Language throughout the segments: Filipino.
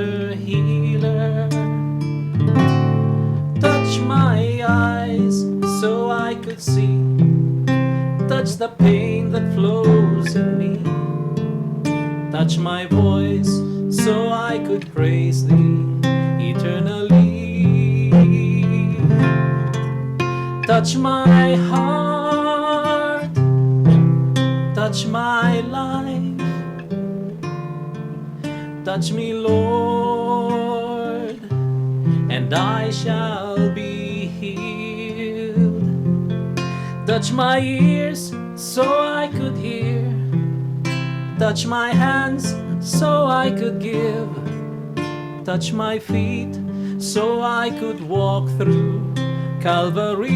Master Healer. Touch my eyes so I could see. Touch the pain that flows in me. Touch my voice so I could praise Thee eternally. Touch my heart, touch my life. Touch me, Lord, and I shall be healed. Touch my ears so I could hear. Touch my hands so I could give. Touch my feet so I could walk through Calvary.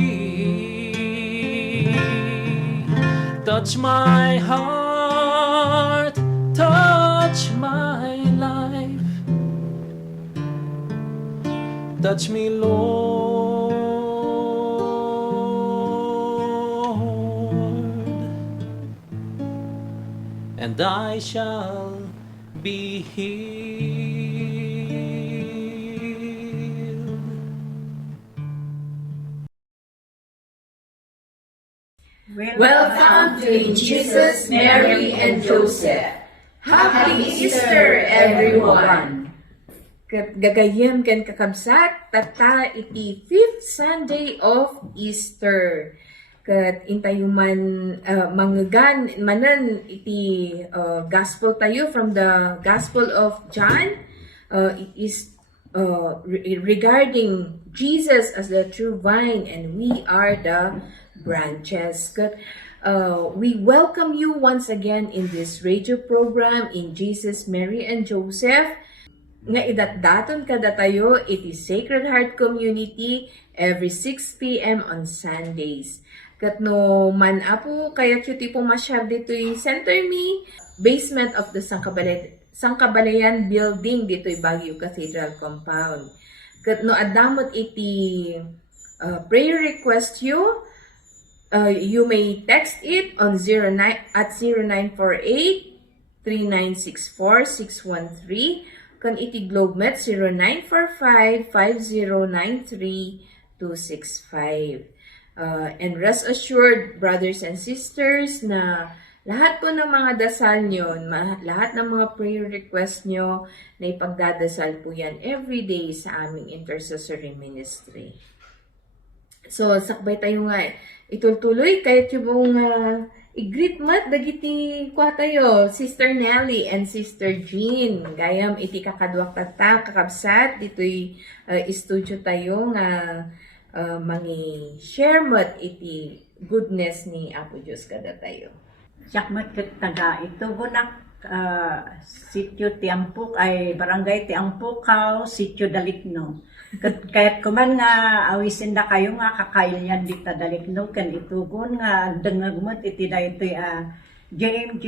Touch my heart, touch my life. Touch me, Lord, and I shall be healed. Welcome to Jesus, Mary, and Joseph. Happy Easter, everyone! Gagayem ken kakabsat, tata iti 5th Sunday of Easter. Kat intayuman manggan manan iti gospel tayo from the Gospel of John. It is regarding Jesus as the true vine and we are the branches. Kat we welcome you once again in this radio program in Jesus, Mary, and Joseph. Nga idatdaton kada tayo iti Sacred Heart Community every 6 p.m. on Sundays. Kat no man apo kaya cutie po masyar dito'y Center Me, basement of the Sangkabalayan Building dito'y Baguio Cathedral Compound. Kat no adamot iti prayer request you may text it on 0948-3964-613. Kan iti GlobeMet 0945-5093-265. And rest assured, brothers and sisters, na lahat po ng mga dasal nyo, lahat ng mga prayer request nyo, na ipagdadasal po yan everyday sa aming intercessory ministry. So, sakbay tayo nga itultuloy, kahit yung i-greet mat, dagiti kwa tayo, Sister Nelly and Sister Jean. Gayam, iti kakadwak tata, kakabsat, dito'y studio tayo nga mangi-share mat iti goodness ni Apo Diyos kada tayo. Sakmat taga ito gunak sitio Tiampuk ay barangay Tiampukaw, sitio Dalikno. Kahit kuman nga awisin na kayo nga kakailyan dito Dalikno kan itugon nga dengagmat iti da ito JMJ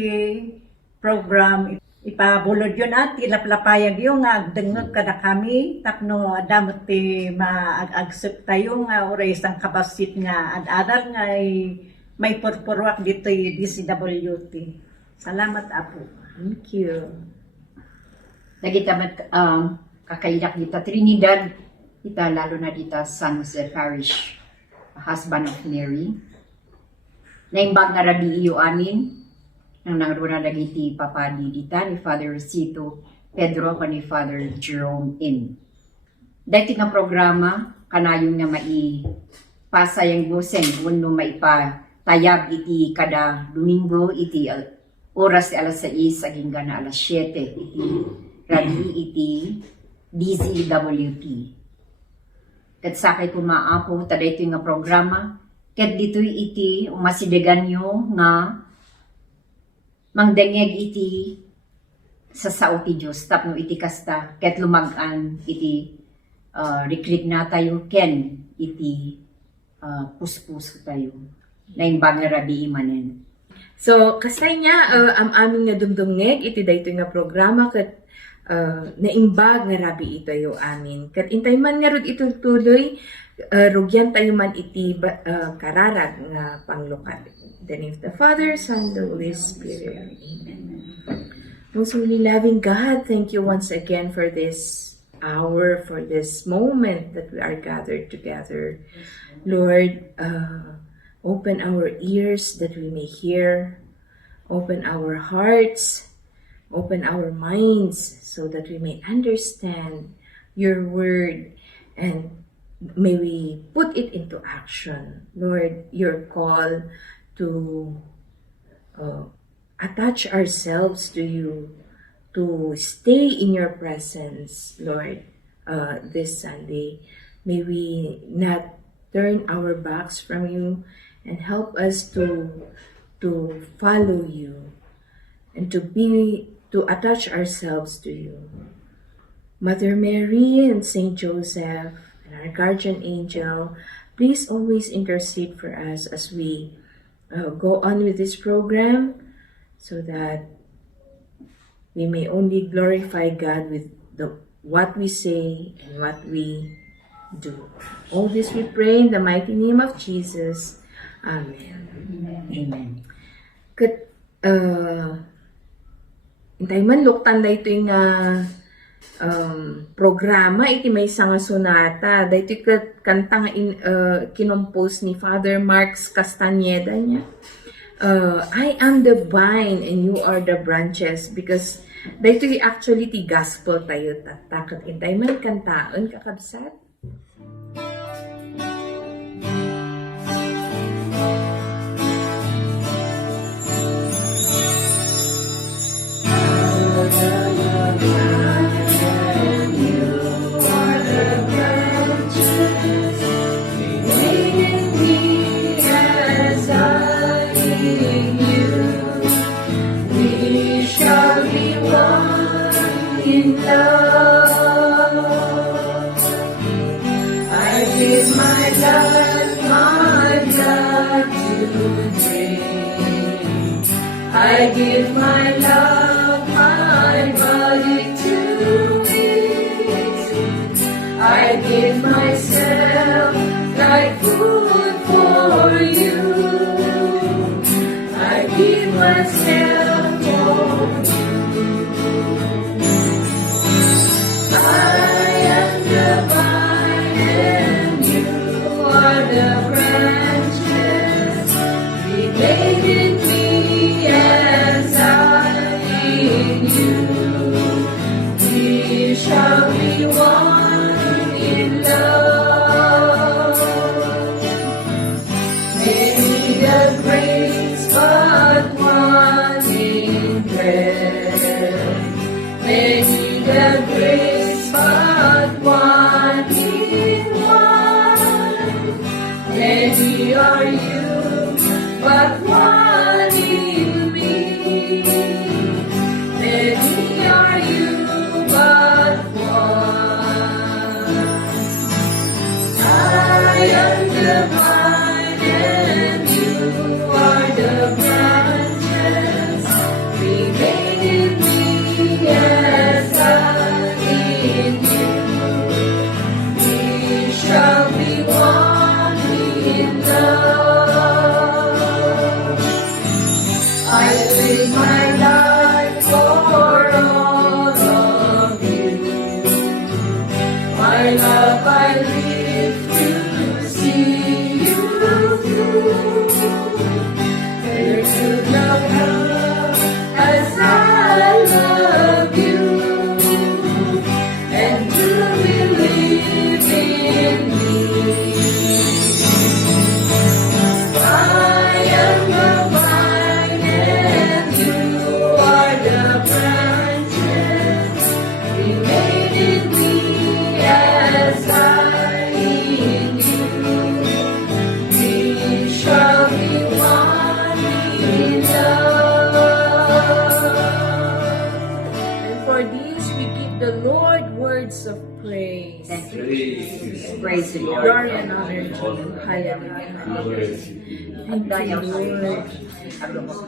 program ipabulod yun at ilaplapayag yung nga dengag kada kami tapno adamot ti maag-agsep tayo nga oray sang kabasit nga ad-adar nga may purpurwak dito yung DCWT. Salamat Apo. Thank you. Nagitamat kakaidak dita Trinidad, kita lalo na dita San Jose Parish, husband of Mary. Naimbag na radi iyo amin, nang nangruna dagiti papadi dita ni Father Rosito Pedro ni Father Jerome In. Dahil nga programa, kanayong nga maipasa yung guseng, uno maipatayab iti kada Domingo, iti oras ti alas 6 aging gana alas 7 iti radi iti DZWT. Kat sakay kumaapo tada ito nga programa kat dito'y iti umasidegan nyo nga mangdengeg iti sa sao ti Diyos tapno iti kasta kat lumagan iti recruit na tayo ken iti puspus tayo na imbag nga rabi imanen. So, kasay niya, ang aming nga dumdumngeg, iti dayto nga programa, kat naimbag nga rabi ito yung amin. Kat intay man nga rod itutuloy, rugyan tayo man iti kararag nga panglukat. In the name of the Father, Son, the Holy Spirit. Amen. Most holy loving God, thank you once again for this hour, for this moment that we are gathered together. Lord, open our ears that we may hear, open our hearts, open our minds so that we may understand your word, and may we put it into action. Lord, your call to attach ourselves to you, to stay in your presence, Lord, this Sunday. May we not turn our backs from you, and help us to follow you and to attach ourselves to you. Mother Mary and Saint Joseph and our guardian angel, please always intercede for us as we go on with this program, so that we may only glorify God with what we say and what we do. All this we pray in the mighty name of Jesus. Amen. Amen. Kat, intay man, luktan da ito yung programa, iti may nga sonata. Da ito kanta nga kinompose ni Father Marx Castaneda niya. I am the vine and you are the branches, because da ito actually ti gospel tayo tatakot. Intay man kantaon kakabsat. I give my love, my body to it. I give myself like food for you. I give myself for you. I am the vine and you are the branches. Remain in me as I in you. We shall be one in love. May the grace but one in bread. May the grace but one in one. Many are you, but one in me. Many are you, but one. I am the vine and you are the branches. Remain in me as I in you. We shall be one in love. I live my life for all of you. My love I live to see you through. There to love her as I love you, and to believe in me. I am the vine and you are the branches. Remain in me as I in you. We shall be one in love. And for this we give the Lord words of praise. Thank you, Jesus. Praise the Lord. Glory and honor to you. Hallelujah. Thank you, Lord.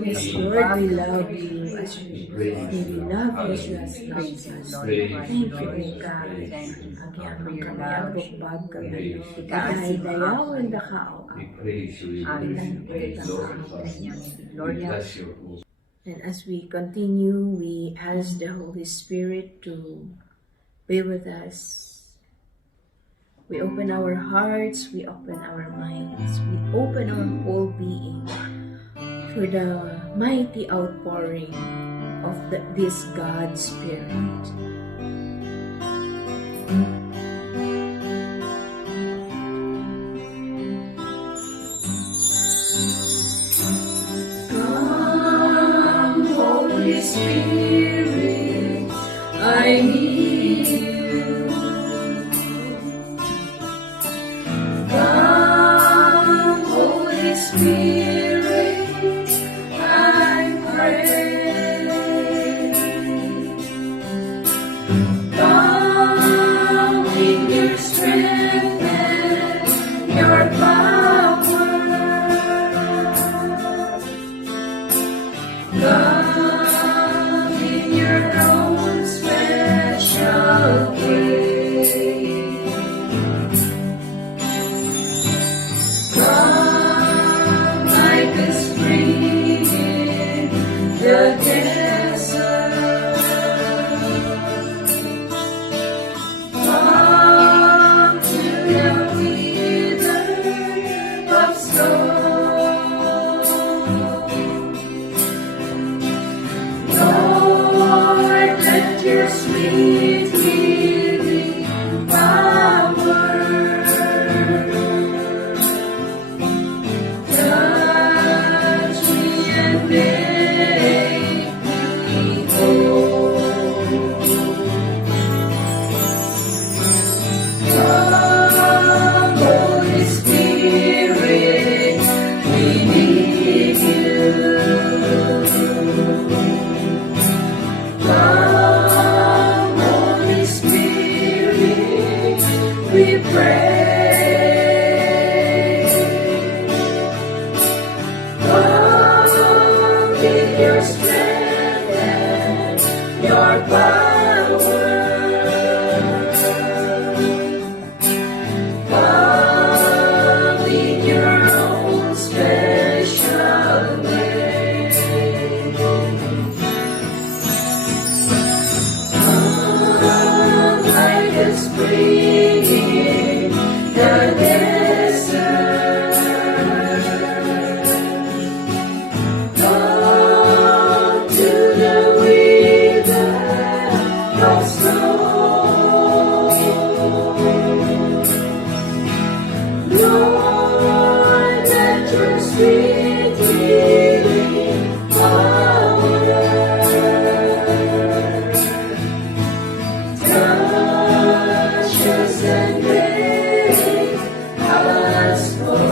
Yes, Lord, we love you as we love you as you have loved us. Thank you, O God. Agyaman kami ang bukbag kami. Dahil dayawan na kao. Amen. Praise the Lord. And And as we continue, we ask the Holy Spirit to be with us. We open our hearts, we open our minds, we open our whole being for the mighty outpouring of this God Spirit. Come, Holy Spirit, I need you. Come, Holy Spirit, I pray. Come in your strength and your power. Come in your own special way. Come like a spring in the desert. Come to the wither of soul. Lord, let your sweet healing power touch me and make me whole. Come, Holy Spirit, we need you. Come, Holy Spirit, we pray. Come with your strength and your power. Come in your own special way. Come like a spring in the desert. Come to the wither of soul. Lord, let your sweet healing power touch us and make us whole.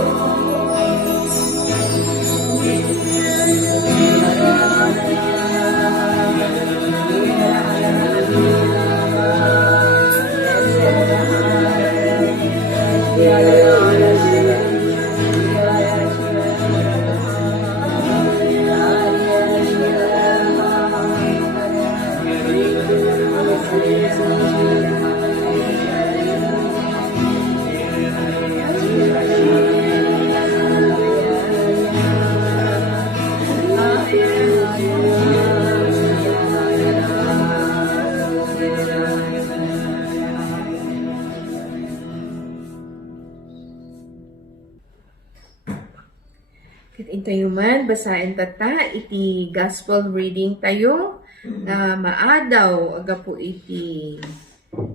Ket intayo man basaen tata iti gospel reading tayo na maadaw aga po iti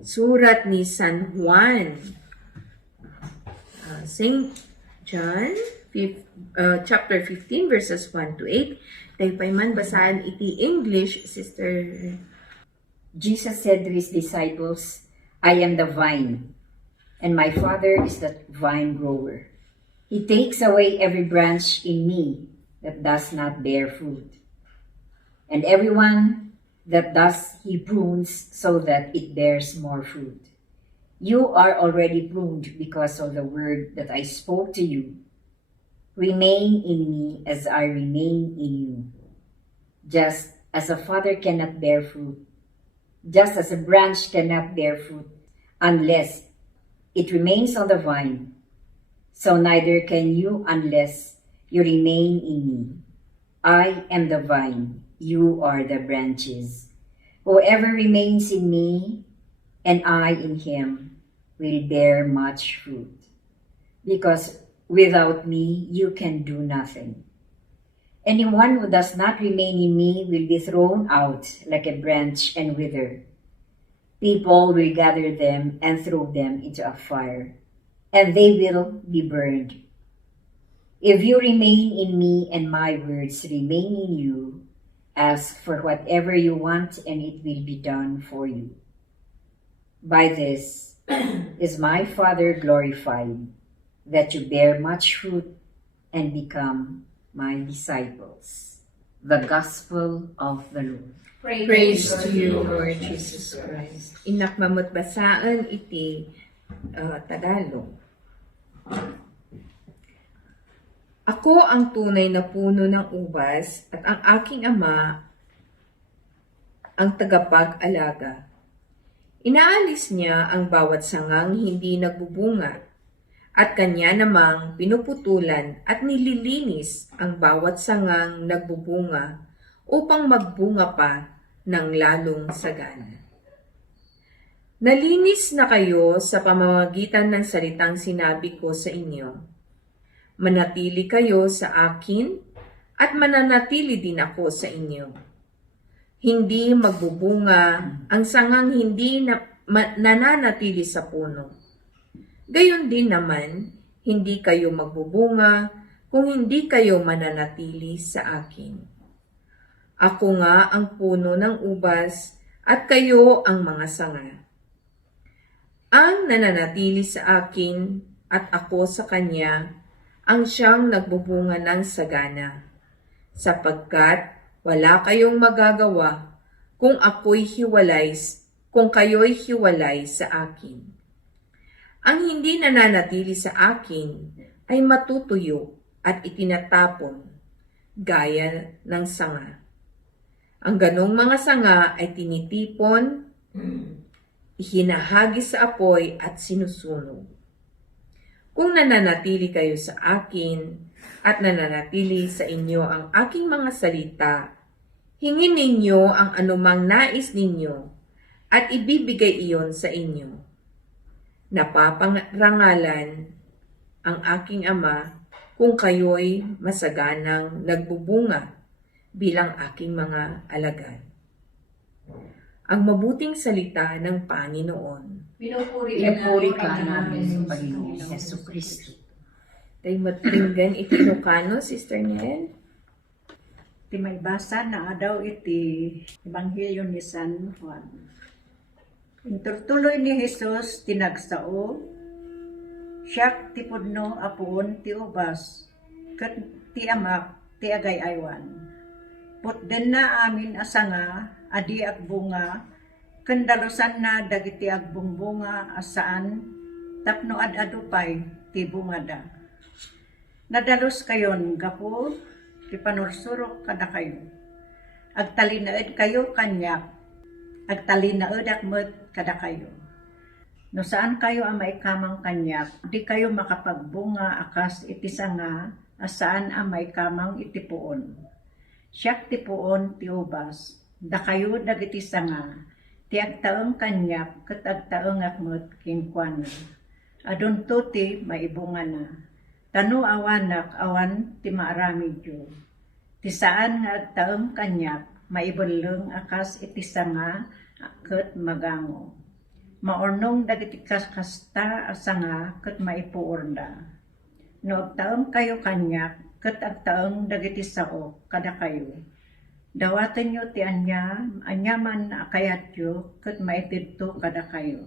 surat ni San Juan. Saint John chapter 15 verses 1 to 8. Tayo pa man basahan iti English, Sister. Jesus said to his disciples, I am the vine, and my Father is the vine grower. He takes away every branch in me that does not bear fruit, and everyone that does he prunes so that it bears more fruit. You are already pruned because of the word that I spoke to you. Remain in me as I remain in you. Just as a father cannot bear fruit, just as a branch cannot bear fruit unless it remains on the vine, so neither can you unless you remain in me. I am the vine, you are the branches. Whoever remains in me and I in him will bear much fruit. Because without me you can do nothing. Anyone who does not remain in me will be thrown out like a branch and wither. People will gather them and throw them into a fire, and they will be burned. If you remain in me and my words remain in you, ask for whatever you want and it will be done for you. By this is my Father glorified, that you bear much fruit and become my disciples. The Gospel of the Lord. Praise to you, Lord Jesus Christ. Inak mamut basaan iti Tagalog. Ako ang tunay na puno ng ubas at ang aking ama ang tagapag-alaga. Inaalis niya ang bawat sangang hindi nagbubunga at kanya namang pinuputulan at nililinis ang bawat sangang nagbubunga upang magbunga pa ng lalong sagana. Nalinis na kayo sa pamamagitan ng salitang sinabi ko sa inyo. Manatili kayo sa akin at mananatili din ako sa inyo. Hindi magbubunga ang sangang hindi nananatili sa puno. Gayon din naman, hindi kayo magbubunga kung hindi kayo mananatili sa akin. Ako nga ang puno ng ubas at kayo ang mga sanga. Ang nananatili sa akin at ako sa kanya, ang siyang nagbubunga ng sagana, sapagkat wala kayong magagawa kung kayo'y hiwalay sa akin. Ang hindi nananatili sa akin ay matutuyo at itinatapon, gaya ng sanga. Ang ganong mga sanga ay tinitipon, ihinahagis sa apoy at sinusunog. Kung nananatili kayo sa akin at nananatili sa inyo ang aking mga salita, hingin ninyo ang anumang nais ninyo at ibibigay iyon sa inyo. Napaparangalan ang aking ama kung kayo'y masaganang nagbubunga bilang aking mga alagad. Ang mabuting salita ng Panginoon. Pinupuri ka namin, Panginoon Yesu Kristo. Tayo matinggan iti Ilocano, Sister Nel. Ti may basa na adaw iti Ebanghelyo ni San Juan. Inturtuloy ni Jesus tinagsao, siyak ti pudno apuon ti ubas, ket ti amak ti agay-aywan. Putden na amin asanga, adi agbunga, kandalusan na dagiti agbungbunga asaan, tapno ad-adupay ti bungada. Nadalos kayon gapo, ti panursurok kada kayo. Agtalinaed kayo kanyak, agtalinaed akmet kada kayo. No saan kayo ang maikamang kanyak, di kayo makapagbunga akas iti sanga, asaan ang maikamang iti puon. Siyak ti puon ti ubas, da kayo dagiti sanga, ti agtaeng kanyak, ket agtaeng akmet kinkwan. Adun to ti maibunga na. Tano awanak awan ti maaramidyo. Ti saan nga agtaeng kanyak, maibuleng akas iti sanga, ket magango. Maornong dagiti kasta asanga, ket maipuorda. No agtaeng kayo kanyak, ket agtaeng dagiti sao kada kayo. Dawaten nyo ti anya man akayatyo, ket maitidto kada kayo.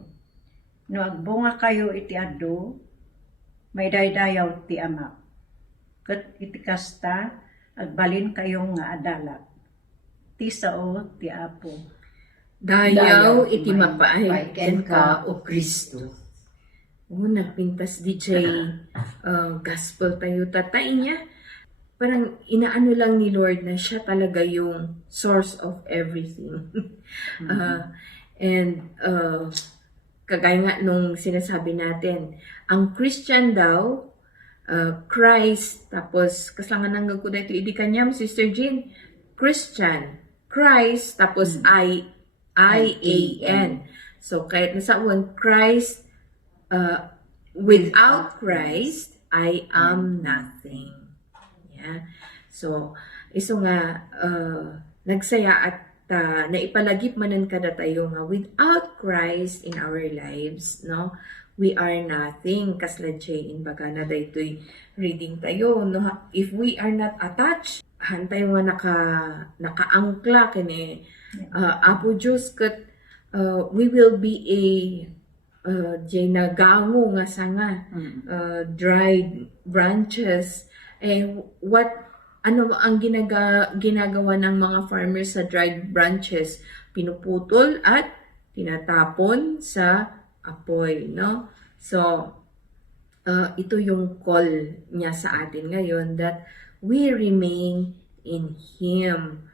No agbunga kayo iti addo, may daydayaw ti amak. Ket iti kasta, agbalin kayo nga adalak. Ti sao ti apo. Dayaw iti mapaiken ka o Kristo. Nagpintas DJ gospel tayo tatay niya. Parang inaano lang ni Lord na siya talaga yung source of everything. Kagaya nga nung sinasabi natin, ang Christian daw, Christ, tapos kaslangan ng ko dito, idi kanyam, Sister Jean, Christian, Christ, tapos I-A-N. So, kahit nasa Christ, without Christ, I am nothing. Yeah. So, iso nga, nagsaya at naipalagip manan kada tayo nga, without Christ in our lives, no, we are nothing. Kasla in baga na daytoy reading tayo, no, if we are not attached, hantay nga nakaangkla kini Apo Diyos kat we will be a jay nagango nga sanga, dried branches. Ano ang ginagawa ng mga farmers sa dried branches? Pinuputol at tinatapon sa apoy, no? So, ito yung call niya sa atin ngayon, that we remain in Him.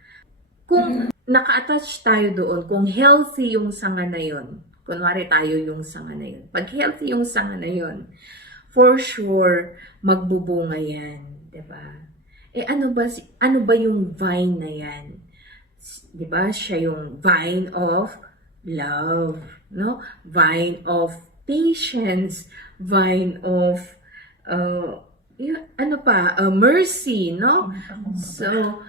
Kung naka-attach tayo doon, kung healthy yung sanga na yun, kunwari tayo yung sanga na yun, pag healthy yung sanga na yun, for sure, magbubunga yan, diba? Ano ba yung vine na yan? Diba? Siya yung vine of love, no? Vine of patience, vine of mercy, no? So,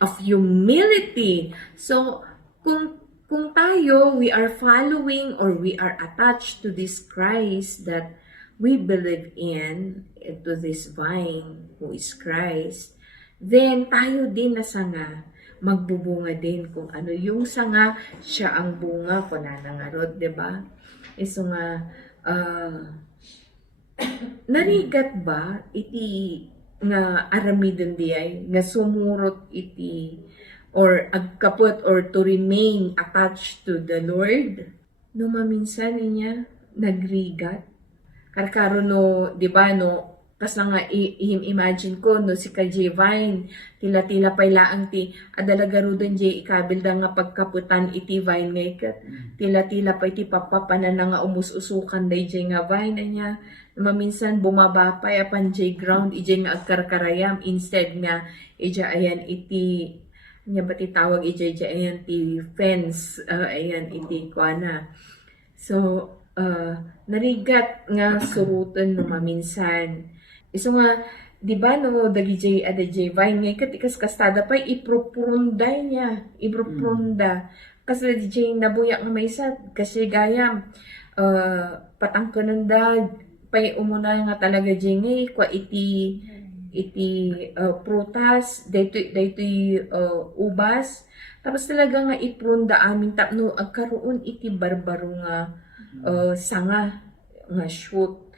of humility. So, kung tayo, we are following or we are attached to this Christ that we believe in, to this vine who is Christ, then tayo din na sanga, magbubunga din kung ano yung sanga, siya ang bunga ko na nangarod, diba? So nga, narigat ba iti nga aramidon diay nga sumurot iti or agkapot or to remain attached to the Lord? No maminsan niya nagrigat karkaro no, di ba, no, kas nga imagine ko, no, si ka J-Vine, tila-tila pailaang ti, adalagarudan J, ikabil da nga pagkaputan iti Vine nga ikat, tila-tila pa iti papapanan na nga umususukan da J nga Vine, niya, maminsan bumaba pa apan J ground, ije nga agkarkarayam, instead nga, ije ayan iti, nga ba ti tawag ije ayan ti fence, ayan iti kuana. So, narigat nga surutan no maminsan. Iso nga, di ba no, dagi ada Vine nga ikas kastada pa, iproprunday niya, iproprunda. Kasi di nabuyak nga may isa, kasi gayam, patangkanan da, pay umuna nga talaga ngay, kwa iti prutas, daytoy ubas, tapos talaga nga iprunda amin tapno agkaroon iti barbaro nga sanga nga shoot.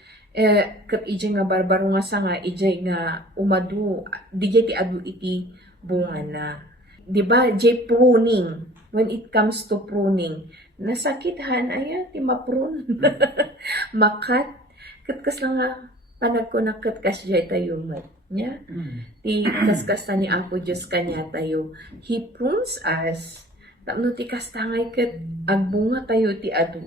Kat ije nga barbaro nga sanga, ije nga umadu, DJ ti adu iti bunga na. Diba, J pruning, when it comes to pruning, nasakithan, ayan, ti maprun. Makat, katkas lang nga, panagkunakat kas jay tayo mat. Nya? Ti kaskas ni Apo Diyos kanya tayo. He prunes us. Tapno ti kastangay kat agbunga tayo ti adu.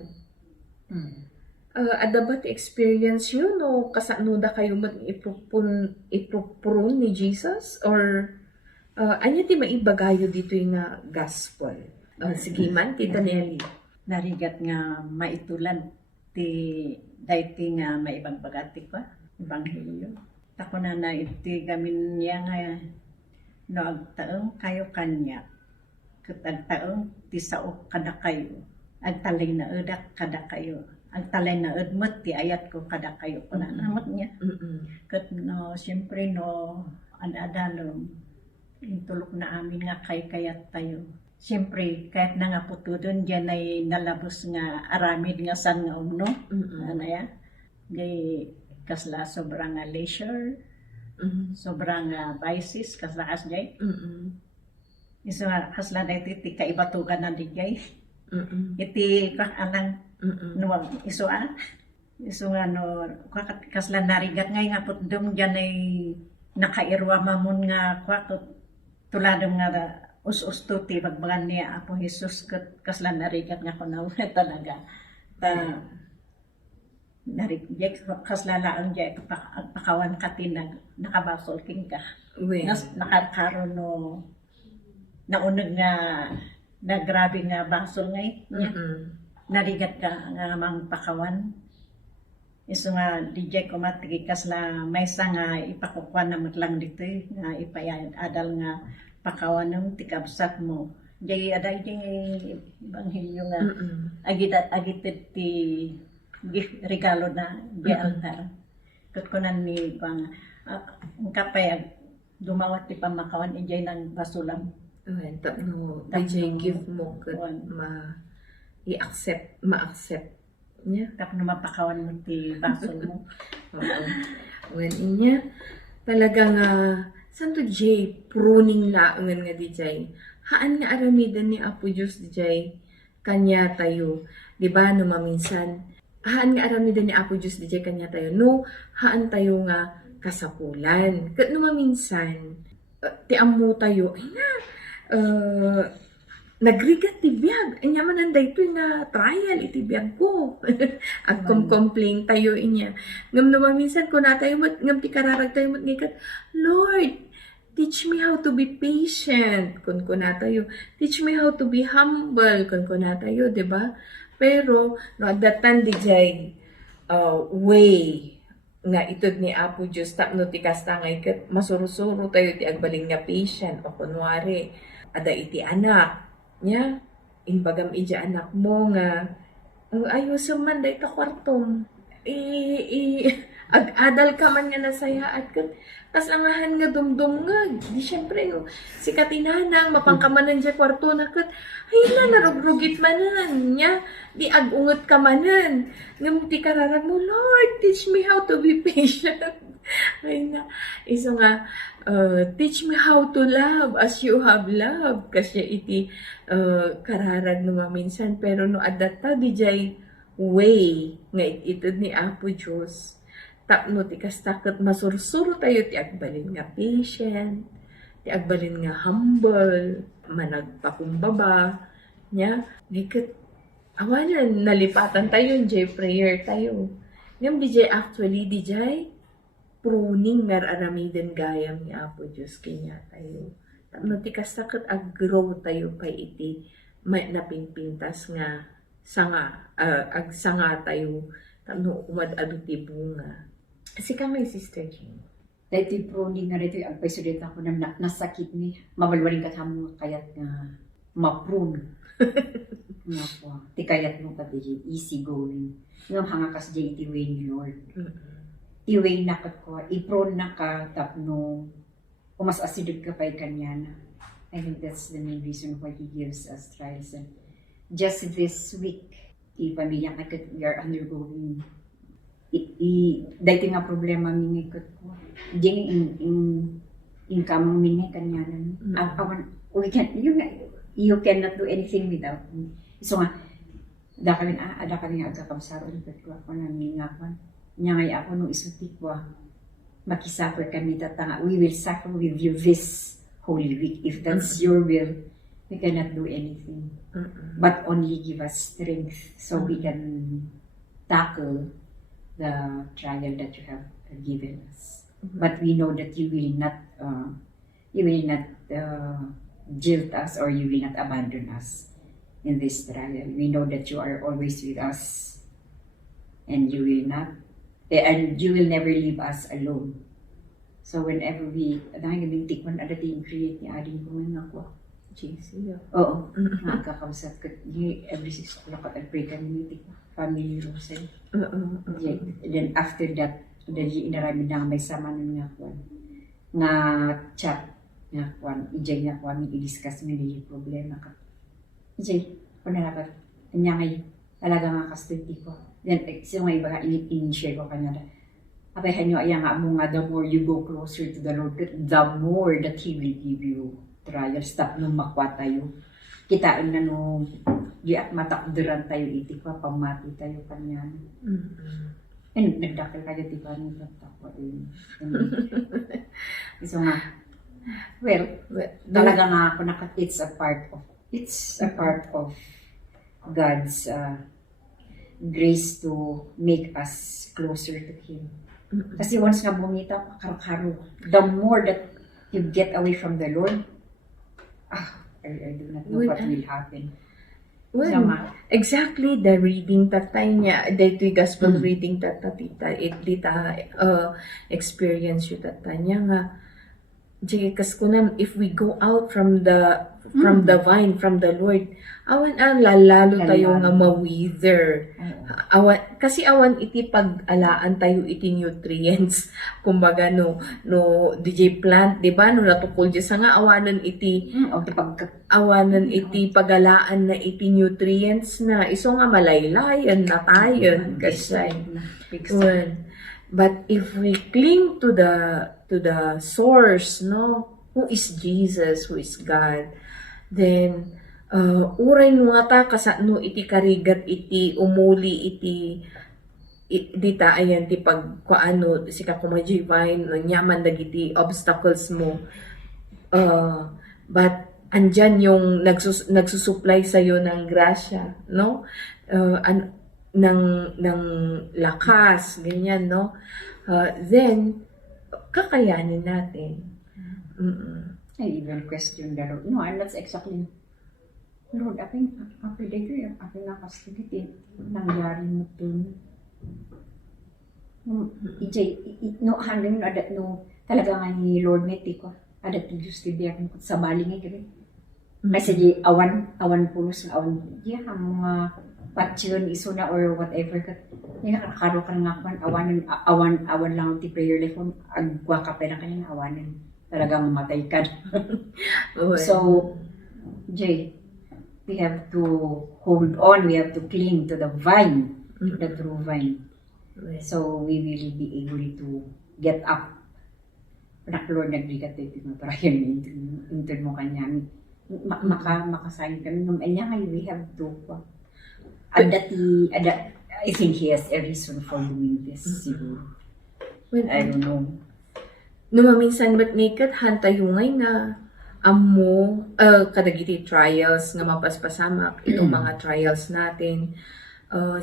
Adabat experience yun no kasano da kayo iprupun ni Jesus or anya ti maibagayo dito yung gospel. Sige man, Tita Nelly. Narigat nga maitulan ti dayti nga maibagbagati ko, ebanghelyo. Tako na iti gamin niya nga no agtaong kayo kanya. Ket agtaong ti sao kada kayo. Agtalay na edak kada kayo. Agtalay na edmet ti ayat ko kada kayo. Kuna namot niya. Ket no siyempre no adadalom intulok na amin nga kayat tayo. Siyempre kahit na nga putudon diyan ay nalabos nga aramid nga san nga umno. Ano ya? Gay kasla sobrang leisure. Sobrang vices kasla kasjay. Iso kasla na iti kaibatugan na digay. Iti anang nuwag iso nga no kasla narigat nga putdom diyan ay nakairwa mamon nga tuladong nga us-usto ti bagbagan niya Apo Jesus kasla narigat nga kunaw talaga. Narigat kasla laang diya pakawan ka tinag nakabasol king ka. Nakakaroon no naunag nga na grabe nga basol ngay narigat ka nga mang pakawan. Iso nga DJ ko matigikas na may nga ipakukwan na matlang dito nga ipayadal nga pakawan ng tikabsat mo. Jay aday jay ebanghelyo nga agit ti regalo na di altar. Kutkunan ni bang ang kapay dumawat ti pamakawan ijay ng basulam. Tapno DJ give mo kat ma-accept niya. Tapno mapakawan mo ti basol mo. Well, inya talagang santo J pruning laangan nga DJ. Haan nga aramidan ni Apo Diyos DJ kanya tayo. Di ba no maminsan haan nga aramidan ni Apo Diyos DJ kanya tayo. No haan tayo nga kasapulan. Kat no maminsan ti amo tayo ay na nagrigat ti biyag. Anya man anday ito nga trial iti biyag ko. At complain tayo inya. Ngam naman minsan ko na tayo ngam ti kararag tayo ngikat, Lord, teach me how to be patient. Kun na tayo. Teach me how to be humble. Kun na tayo, di ba? Pero no at that time DJ way nga itod ni Apo Diyos tapno ti kastangay ket masurusuro tayo ti agbaling nga patient o kunwari ada iti anak nya inbagam ija anak mo nga ayos man day ta kwartom ag-adal ka man nga nasaya at kasangahan nga dumdumngag di syempre si katinanang mapangkamanan dya kwarto na kat ay na narugrugit manan nya di agungot ka manan ngam ti kararag mo Lord teach me how to be patient ay na iso nga teach me how to love as you have loved kasi iti kararag no maminsan pero no adata di jay way nga itid ni Apo Diyos tapno ti kastakot masursuro tayo ti agbalin nga patient ti agbalin nga humble managpakumbaba nya niket awanan nalipatan tayo jay prayer tayo ngam di jay actually di jay pruning mer aramiden gayam ni Apo Diyos kanya tayo tapno ti kastakot aggrow tayo pa iti may napingpintas nga sanga agsanga tayo tapno umadado ti bunga. Kasi kami, Sister Jean. Dahil pruning nga dito, ang paisulita ko na nasakit ni, mabalwaling ka sa mga kayat nga maprune. Nga po, ti kayat mo ka di, easy going. Nga hangakas di iti way ni Lord. Ti way na ka ko, i-prune na ka, tapno, umas asidod ka pa kanya na. I think that's the main reason why He gives us trials. And just this week, ti pamilya ka, we are undergoing dahil nga problema minigot ko. Diyan income minigay kanya nan. You cannot do anything without me. So nga, ada kami nga agkakamsaron ko ako na mingapan. Nya ngay ako nung isutik ko, makisuffer kami tatanga. We will suffer with you this Holy Week. If that's your will, we cannot do anything. But only give us strength so we can tackle the trial that you have given us. But we know that you will not jilt us or you will not abandon us in this trial. We know that you are always with us and you will never leave us alone. So whenever tikman adating create ni ading kumain ako. JC. Oo. Nakakausap ko. Every 6 o'clock at pray kami ni family rosary. Then after that, dahil inarami na may sama ng nga kwan. Nga chat nga kwan. Ijay nga kwan. I-discuss mo yung problema ka. Ijay, kung nalapat. Kanya ngay, talaga nga kastudi ko. Then, sino nga iba in-share ko kanya na. Apay hanyo, ayan nga mo nga, the more you go closer to the Lord, the more that He will give you trials. Stop nung makwa tayo. Kitaan na nung di at matakduran tayo itik pa, pamati tayo kanya. And nagdakil kayo di ba nung takwa din. So nga, well, talaga nga ako it's a part of God's grace to make us closer to Him. Kasi once nga bumita, karo-karo, the more that you get away from the Lord, I do not know Well, what will happen. Well, Sama. exactly the reading tatay niya, dito yung gospel reading tita, experience yung tata niya nga. Jikas ko na, if we go out from the vine, from the Lord, awan lalalo tayo nga ma-wither. Kasi awan iti pag-alaan tayo iti nutrients. Kumbaga no DJ plant, di ba? No natukol dyan sa nga awanan iti awanan iti pagalaan na iti nutrients na iso nga malaylayan na tayo kasi well, but if we cling to the source, no, who is Jesus, who is God, then uray no nga ta kasano iti karigat iti umuli iti dita ayan ti pagkuano si kakumadjivine no nyaman dagiti obstacles mo but andyan yung nagsusupply sa iyo ng grasya, no? Ng lakas, ganyan, no? Then kakayanin natin. I even question the Lord. No, I'm not exactly. Lord, aking dito, aking nakastigit, nangyari mo dun. No, hanggang adat no, talaga nga ni Lord Meti ko. Adat ni Diyos ti biyak mo sa bali nga kami. Kasi di awan pulos ng awan. Yeah, ang mga patyon, iso na or whatever. Yung nakakaro ka nga kwan, awan lang ti prayer life mo. Agwa ka pa na kanyang awanan. Talagang mamatay ka. So, Jay, we have to hold on. We have to cling to the vine, the true vine. So, we will be able to get up. Panak Lord, nagbigat ito mo. Parayan intun mo kanya. Makasayin kami. Anya ngayon, we have to. I think he has a reason for doing this. Siguro. Well, I don't know. Numaminsan ba't nikat hantayungay nga amo kadagiti trials nga mapaspasamak itong mga trials natin.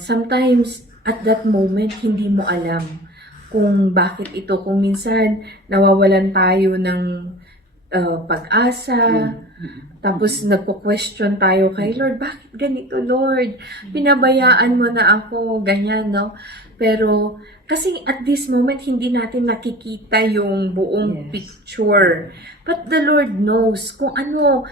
Sometimes at that moment hindi mo alam kung bakit ito, kung minsan nawawalan tayo ng pag-asa, tapos nagpo-question tayo kay Lord, bakit ganito Lord? Pinabayaan mo na ako, ganyan, no? Pero kasi at this moment hindi natin nakikita yung buong picture. But the Lord knows kung ano,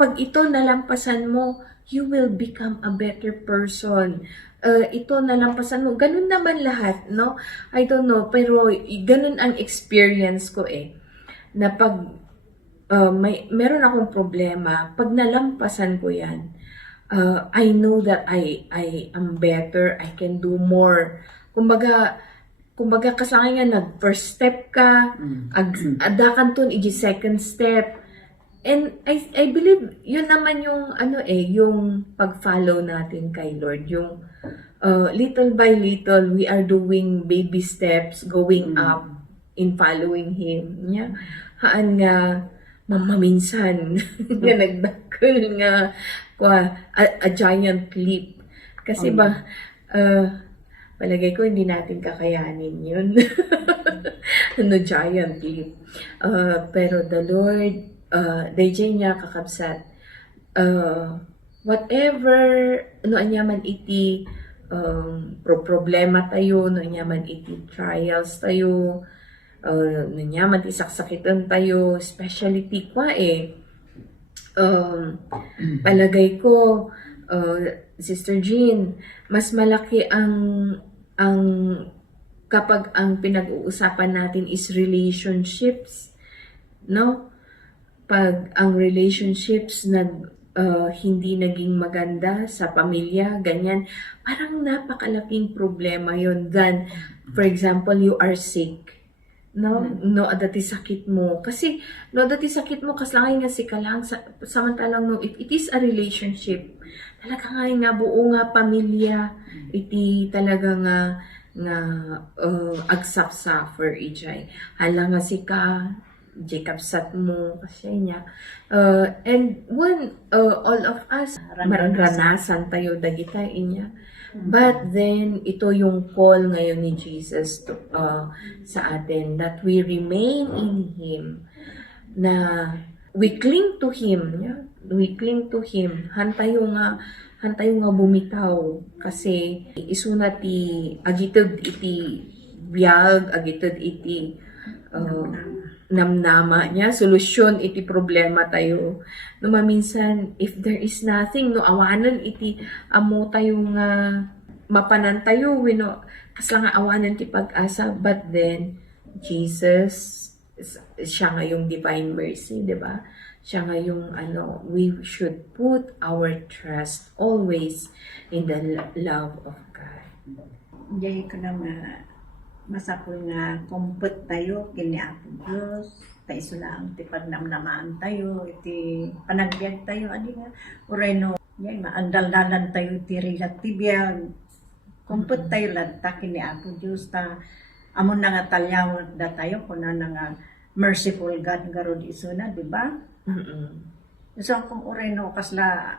pag ito nalampasan mo, you will become a better person. Ito nalampasan mo, ganun naman lahat, no? I don't know, pero ganun ang experience ko na pag meron akong problema, pag nalampasan ko yan, I know that I am better, I can do more. Kumbaga kasangay nga nag-first step ka, adakan ton iji second step. And I believe yun naman yung yung pag-follow natin kay Lord, yung little by little we are doing baby steps going up in following Him. Yeah. Haan nga maminsan nga nagdakkel nga a giant leap. Kasi palagay ko hindi natin kakayanin yun. Giant leap. Pero the Lord, DJ niya kakabsat, whatever, anyaman iti problema tayo, anyaman iti trials tayo, anyaman iti saksakitan tayo, specialty kwa palagay ko, Sister Jean, mas malaki ang kapag ang pinag-uusapan natin is relationships, no? Pag ang relationships hindi naging maganda sa pamilya, ganyan, parang napakalaking problema yon than, for example, you are sick. No, adati sakit mo. Kasi, adati sakit mo, kaslangay nga si kalang, samantalang, it is a relationship. Talaga nga buo nga pamilya, iti talaga nga agsap-suffer, ijay. Hala nga si ka, Jacob sat mo, kasi niya. And when all of us, maranasan tayo, dagita inya. But then, ito yung call ngayon ni Jesus sa atin, that we remain in Him, na we cling to Him. Yeah? We cling to Him. Hantayo nga bumitaw. Kasi isuna ti agitod iti biyag, agitod iti namnama niya, solusyon iti problema tayo. No maminsan, if there is nothing, no awanan iti amo tayo nga mapanan tayo, kasla nga awanan ti pag-asa, but then, Jesus, siya nga yung divine mercy, di ba? Siya nga yung we should put our trust always in the love of God. Diyan ko na masapol nga kumput tayo kini Apo Diyos. Tayo sila ang tipagnamnamaan tayo, iti panagbiag tayo, adi nga, ureno, yan, maandal-dalan tayo, iti relatibiyag. Kumput tayo lanta kini Apo Diyos, amon na nga talyawag da tayo, kuna na nga merciful God nga rod isuna, di ba? So, kung ureno, kasla,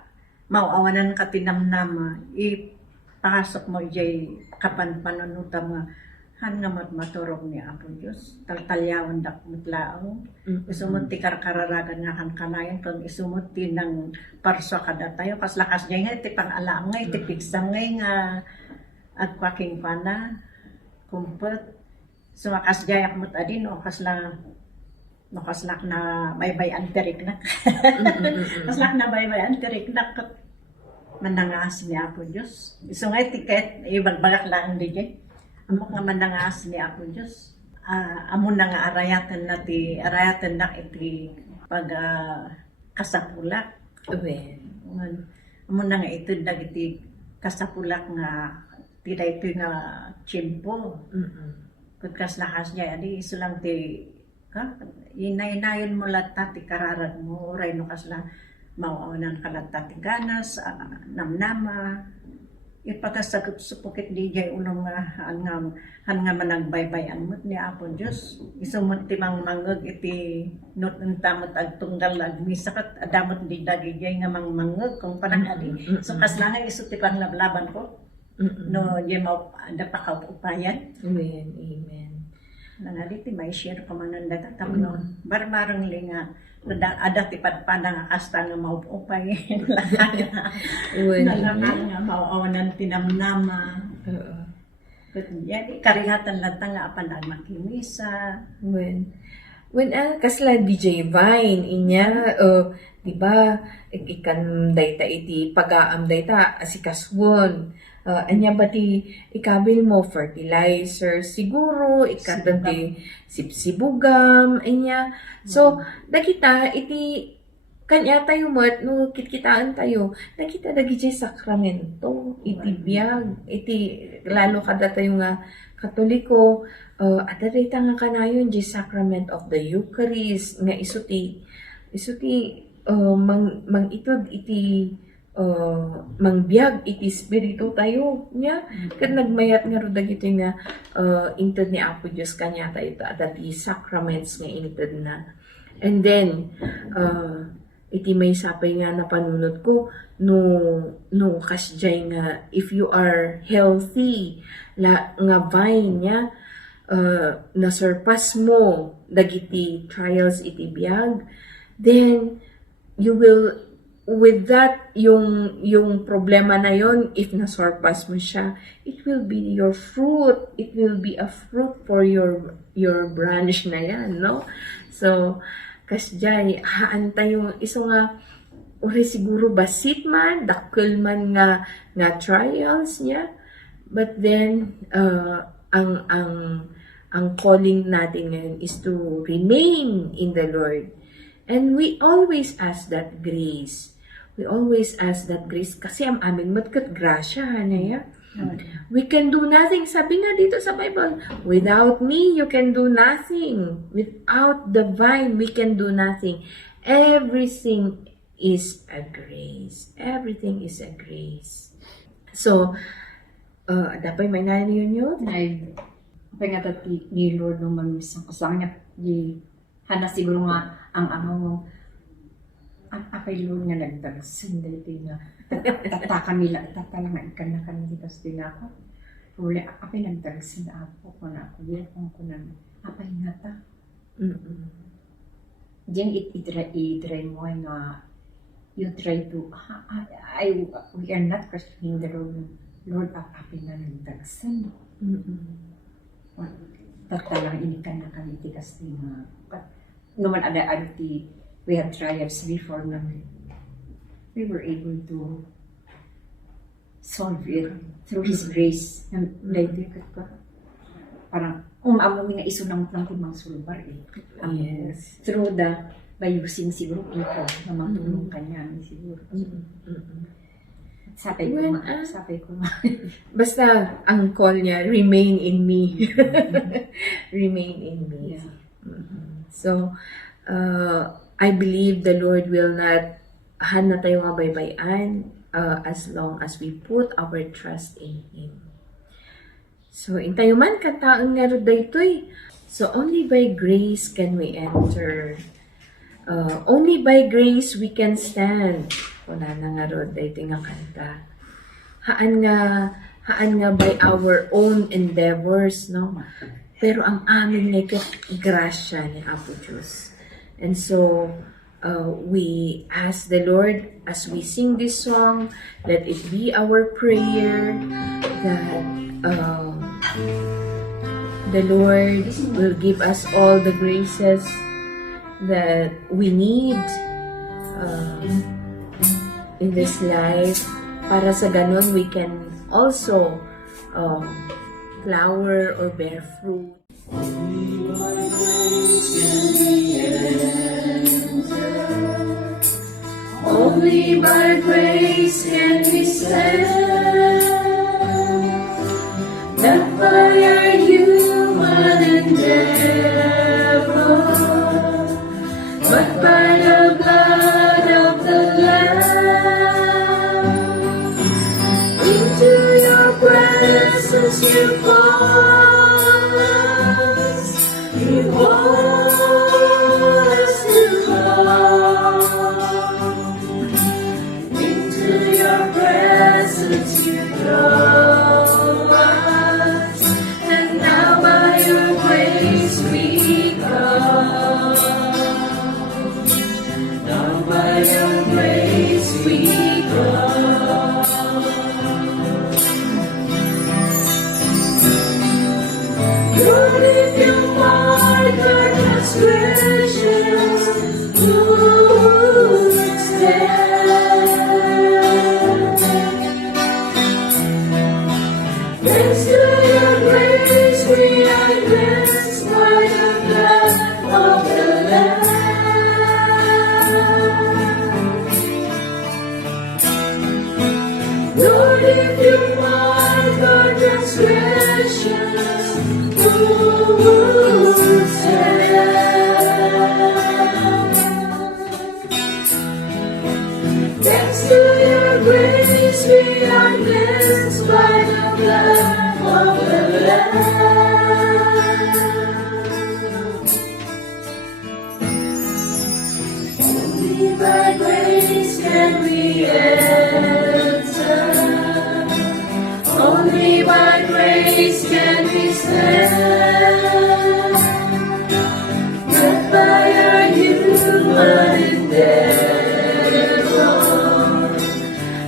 mauawanan ka tinamnama, ipakasok mo jay kapan-panunuta mga han nga maturog ni Apo Diyos. Taltalyawan dak mutlao. Isumot ti karkararagan nga kan kanayan kung isumot ti ng parso kada tayo. Kas lakas niya nga, iti pang-alaang nga, iti piksang nga agwaking pana, kumput. Sumakas jayak mo't adin, o kaslak na baybayan teriknak. Kaslak na baybayan teriknak. Manangas ni Apo Diyos. Iso nga, iti kahit ibagbagak lang di dyan. Amo nga manangas ni Apo Diyos. Amo na nga arayatan na iti pag kasapulak. Amo na nga ito iti kasapulak nga tila ito nga tiyempo. Pagkas lakas niya, adi iso lang ti inayon mo lahat ti kararan mo, oray no kasla mauawanan ka lahat ti ganas, namnama, ipagasagot supukit di jay unong han nga managbaybayan mo't ni Apo Diyos. Isumot ti mangmangag iti not untamot agtunggal agmisakat adamot di dagi jay nga mangmangag kung parang adi. So kaslangan iso ti panglablaban ko. No, di mo napakaw upayan. Amen. Nangali ti may share ko man ang datatang barbarang linga. Ada ti padpadang akasta nga maupupay. Nalaman nga mauawanan tinamnama. Yan, karihatan lang nga apan ang makimisa. When kasla DJ Vine inya di ba ikan dayta iti pagaam dayta asikaswon anya ba ti ikabil mo fertilizer siguro ikatan ti sipsibugam anya so nakita iti kanya tayo mat no kitkitaan tayo nakita dagi jay sakramento iti biag iti lalo kada tayo nga Katoliko at dayta nga kanayon jay sacrament of the Eucharist nga isuti mang itod iti mangbiag iti spirito tayo nya ket nagmayat nga ro dagiti nga inted ni Apo Dios kanya tayo dati sacraments nga inted na and then iti may sapay nga napanunod ko no kasjay nga if you are healthy nga vine nya na surpass mo dagiti trials iti biag then you will with that yung problema na yon if na-surpass mo siya it will be your fruit it will be a fruit for your branch na yan no so kasjay haantay yung iso nga uri siguro basit man dakkel man nga trials niya but then ang calling natin ngayon is to remain in the Lord. And we always ask that grace. We always ask that grace kasi ang amin matkat grasya, hanaya. We can do nothing. Sabi nga dito sa Bible, without me, you can do nothing. Without the vine, we can do nothing. Everything is a grace. Everything is a grace. So, dapat may naniyon yun? Ay, nga tati ni Lord nung mamisang kasang niya, hana siguro nga ang mo, apay Lord nga nagdagsin dito nga, tatakan nila, tatalangan ka na kami dito sa tinako. Uli, apay nagdagsin na ako ko na ako, bilang ko na, apay nga ta. Diyan i-try mo nga you try to we are not questioning the Lord apapin na ng dagsan. Tatalang inikan na kami tikas ni mga naman ada we have trials before na we were able to solve it through His grace. Like, parang, amo nga isunang lang kung mga sulbar eh. Yes. Through by using siguro people na matulong kanya siguro. Sabi ko Basta, ang call niya, remain in me. Remain in me. Yeah. So, I believe the Lord will not na tayo nga baybayan as long as we put our trust in Him. So, intayo man kataon nga ro daytoy. So, only by grace can we enter. Only by grace we can stand. Wala na nga ro daytoy nga kanta. Haan nga by our own endeavors, no? Pero ang amin nga grasya ni Apo Diyos. And so, we ask the Lord as we sing this song, let it be our prayer that the Lord will give us all the graces that we need in this life para sa ganon we can also flower or bear fruit. Only by grace can we stand, not by our human endeavor, but by the blood of the Lamb. Into your presence you call us, you call us to come. Into your presence you draw us, and now by your grace we come. Now by your grace we come. Lord, if you mark our transgressions, who would stand? Thanks to your grace, we are cleansed by the blood of the Lamb. Lord, if you mark our transgressions, who would stand? Thanks to your grace, we are cleansed by the blood of the Lamb. Only by grace can we enter. Only by grace can we stand. Not by our human endeavor,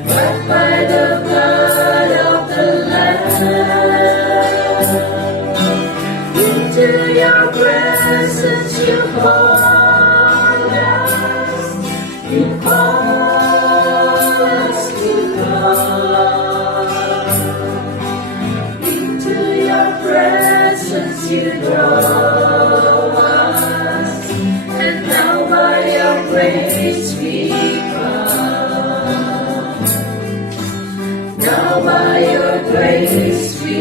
but by the blood of the Lamb. Into your presence you call us, you call us to come. Into your presence you draw us, and now by your grace we come. Now by your grace we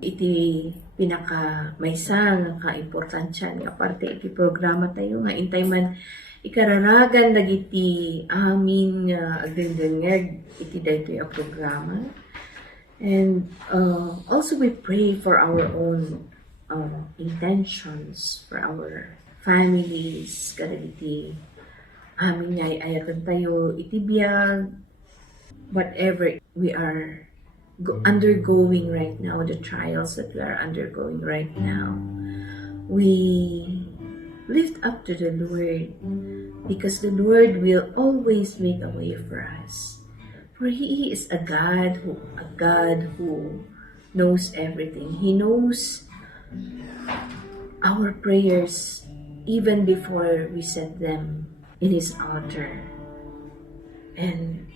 iti pinaka maysang ka-importansya nga parte iti programa tayo nga intay man ikararagan dagiti amin nga agdengdengeg iti daytoy a programa. And also we pray for our own intentions, for our families, kadagiti amin nga ayaton tayo iti biyag, whatever we are undergoing right now, the trials that we are undergoing right now, we lift up to the Lord, because the Lord will always make a way for us. For He is a God who knows everything. He knows our prayers even before we set them in His altar. And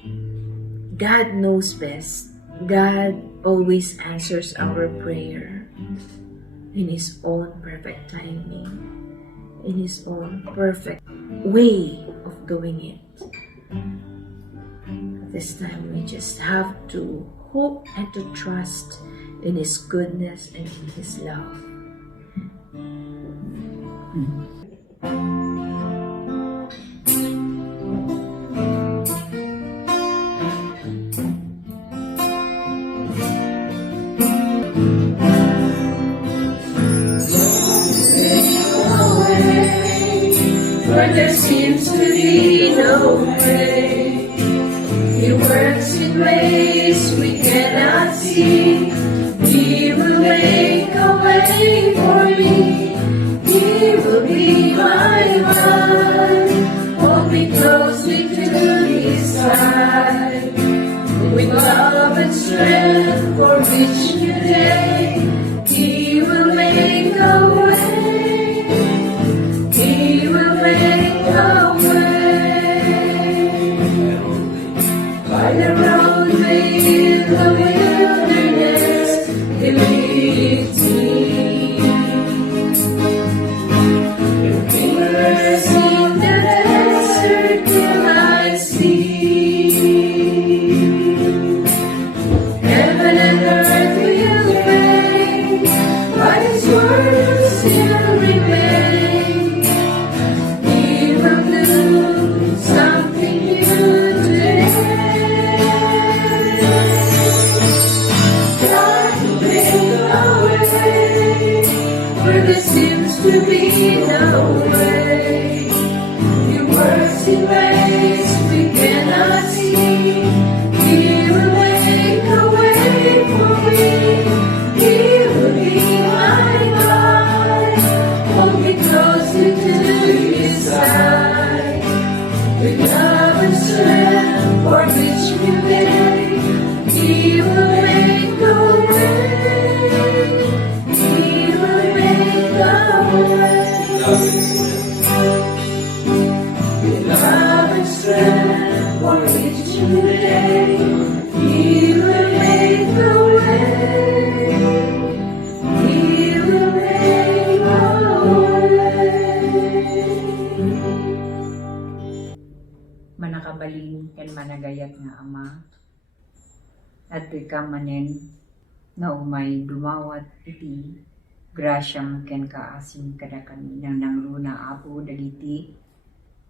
God knows best. God always answers our prayer in His own perfect timing, in His own perfect way of doing it. At this time, we just have to hope and to trust in His goodness and in His love. Where there seems to be no way, He works in ways we cannot see. He will make a way for me. He will be my God. Hold me closely to His side. With love and strength for each new day, He will make a way. He will make a way. By the roadway in the wilderness, He leads me. In rivers in the desert till I see. Heaven and earth will fade, but His word will still remain. He will do something new today. God will make a way where there seems to be no way. He works in ways we cannot see. He will make a way for me. He will be my God. Hold me closely to His side. With love and strength for each new day, He will make a way. He will make a way. With love and strength for each new day, He will make a way. He will make a way. Manakabalin ken managayat nga Ama, at ka manen nga umay dumawat iti grasyam ken kaasim kada kami nang nangruna Apo dagiti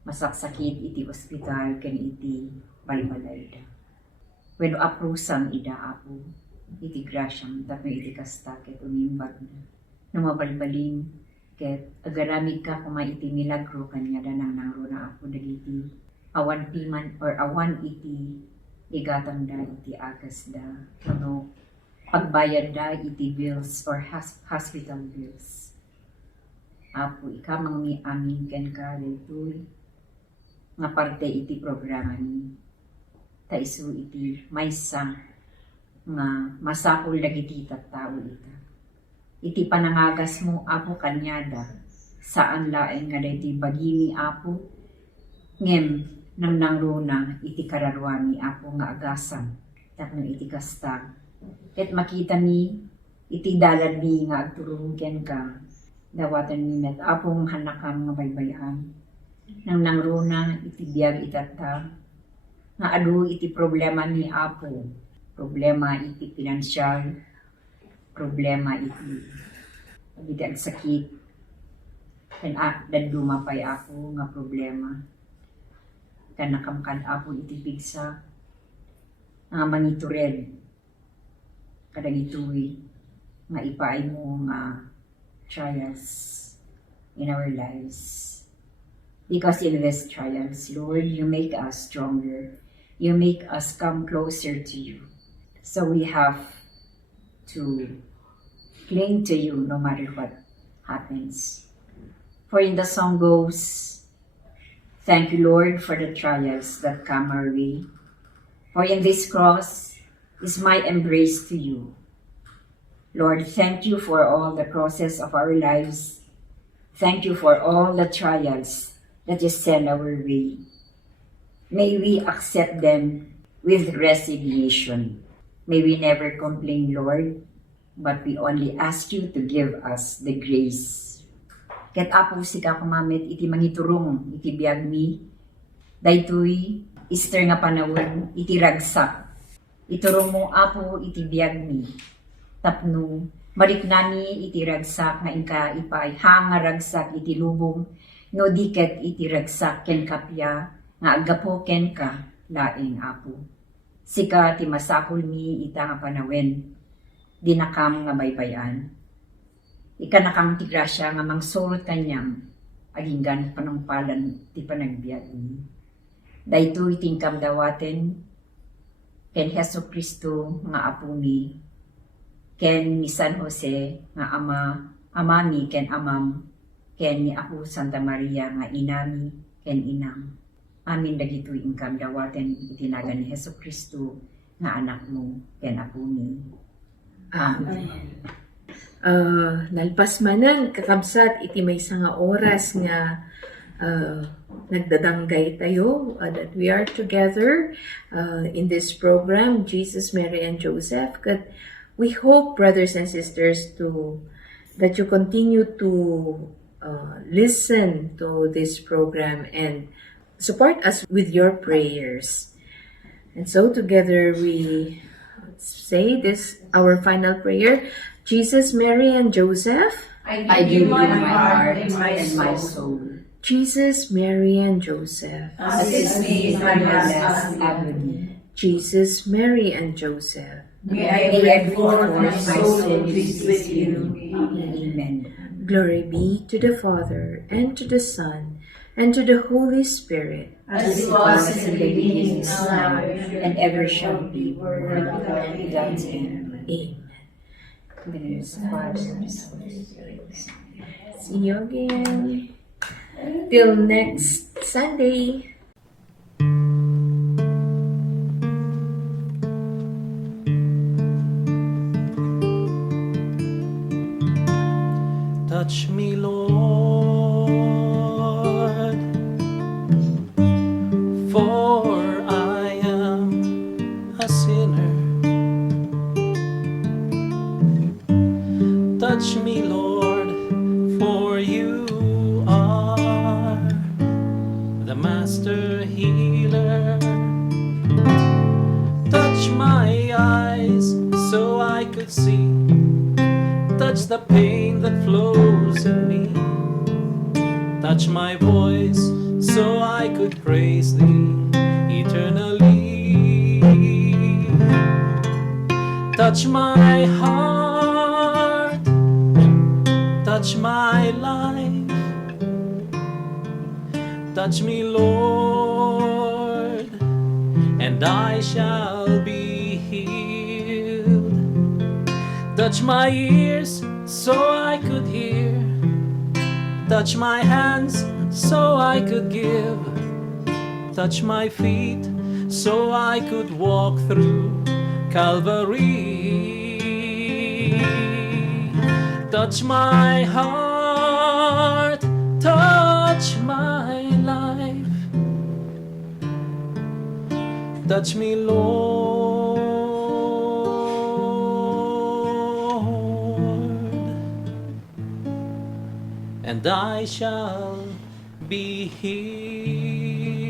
masaksakit iti ospital ken iti balbalayda. Wenno aprusang ida Apo iti grasyam tapno iti kasta ket umimbag na. Numabalbalin ket agaramid ka kuma iti milagro kanya danang nangruna Apo dagiti awan piman or awan iti igatang da iti agas da ano pagbayad da iti bills or hospital bills. Apo ika mga amin ken ka daytoy nga parte iti programa ni ta isu iti maysa nga masakol dagiti tattao iti panangagas mo Apo kanyada saan laeng nga dayti bagimi Apo ngem nang nangruna iti kararwani Apo nga agasan tapno iti kasta ket makita mi iti dalan mi nga agturong ken ka dawatan mi met Apong hanakam nga baybayan nang nangruna iti biag itata nga adu iti problema ni Apo, problema iti pinansyal, problema iti bidag sakit ken daduma pay Apo nga problema kan nakamkan Apo iti pigsa nga manitured kadagitoy nga ipaay mo nga trials in our lives. Because in these trials, Lord, you make us stronger. You make us come closer to you. So we have to cling to you no matter what happens. For in the song goes, thank you, Lord, for the trials that come our way. For in this cross is my embrace to you. Lord, thank you for all the crosses of our lives. Thank you for all the trials that you send our way. May we accept them with resignation. May we never complain, Lord, but we only ask you to give us the grace. Ket apo sika kumamit iti mangiturong iti biag mi, daytoy Easter nga panawon iti ragsak. Iturong mo apo iti biag mi, tapno mariknani iti ragsak nga inka ipay hanga ragsak iti lubong, no diket iti ragsak ken kapya nga agapo ken ka laing apo. Sika ti masakol mi ita nga panawen, dinakam nga baybayan. Ika nakam ti grasya nga mangsurot kanyam, aginggan panungpalan ti panagbiag mi. Daytoy tingkam dawaten, ken Hesu Kristo nga apo mi, ken ni San Jose nga amami ken amam, ken ni Apo Santa Maria nga inami ken inam. Amin dagitoy ingkam dawaten itinagan ni Hesu Kristo nga anak mo ken apo mi. Amen. Nalpas manan kakabsat iti maysa nga oras nga nagdadanggay tayo that we are together in this program, Jesus, Mary, and Joseph. Kat we hope, brothers and sisters, that you continue to listen to this program and support us with your prayers. And so together we say this, our final prayer. Jesus, Mary, and Joseph. I give you my heart and my soul. Jesus, Mary, and Joseph. Assist me in my last agony. Jesus, Mary, and Joseph. May I bring forth my soul in peace with you. Amen. Glory be to the Father, and to the Son, and to the Holy Spirit. As it was in the beginning, is now, and ever shall be, world without end. Amen. In the name of the Father, and the Son, and the Holy Spirit. See you again. Till next Sunday. Touch me, Lord, for I am a sinner. Touch me, Lord, for you are the master healer. Touch my eyes so I could see. Touch the pain that flows in me. Touch my voice so I could praise thee eternally. Touch my heart, touch my life. Touch me, Lord, and I shall be healed. Touch my ears so I could hear. Touch my hands so I could give. Touch my feet so I could walk through Calvary. Touch my heart, touch my life. Touch me, Lord, and I shall be healed.